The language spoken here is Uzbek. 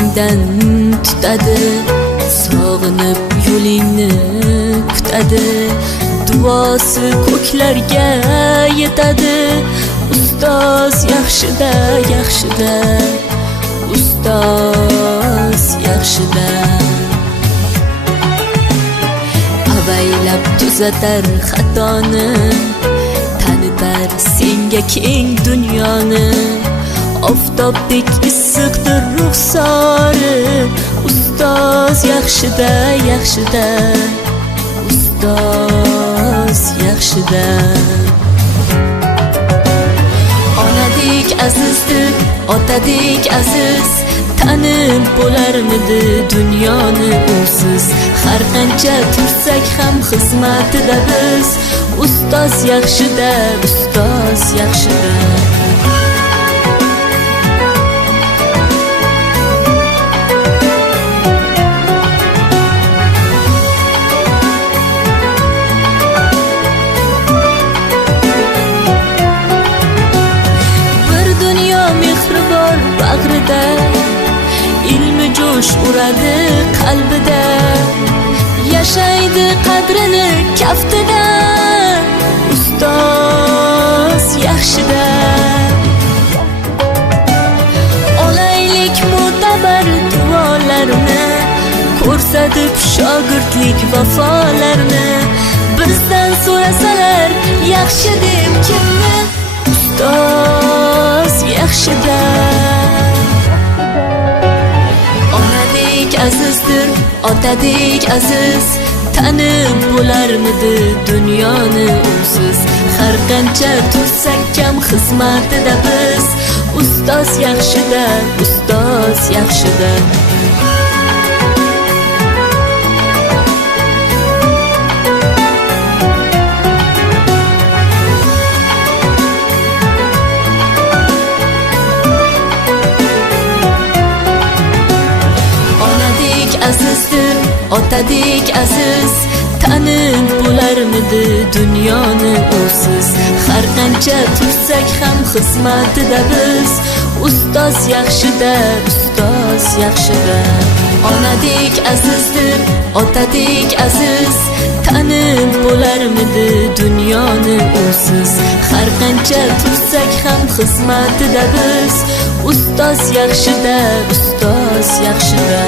izingdan tutadi, sog'inib yo'lingni kutadi, duosi ko'klarga yetadi. Ustoz yaxshida, yaxshida, ustoz yaxshida. Avaylab tuzatar xatoni, tanitar senga keng dunyoni. Oftobdek issiqdir ruxsori, ustoz yaxshida, yaxshida, ustoz yaxshida. Onadek azizdir, otadek aziz, tanib bo'larmidi dunyoni usiz. Har qancha tursak ham xizmatida biz, ustoz yaxshida, ustoz yaxshida. Bag'rida ilmi jo'sh uradi qalbida, yashaydi qadrini kaftida, ustoz yaxshida. Olaylik mo'tabar duolarni, ko'rsatib shogirdlik vafolarni. Bizdan so'rasalar yaxshi deb kimni, ustoz yaxshida. Azizdir, otadek aziz, tanib bo'larmidi dunyoni usiz. Har qancha tursak kam xizmatida biz, ustoz yaxshida, ustoz yaxshida. Azizdir, otadek aziz, tanib bo'larmidi dunyoni usiz. Har qancha tursak ham xizmatida biz, ustoz yaxshida, ustoz yaxshida. Onadek azizdir, otadek aziz, tanib bo'larmidi dunyoni usiz. Har qancha tursak ham xizmatida biz, ustoz yaxshida, ustoz yaxshida.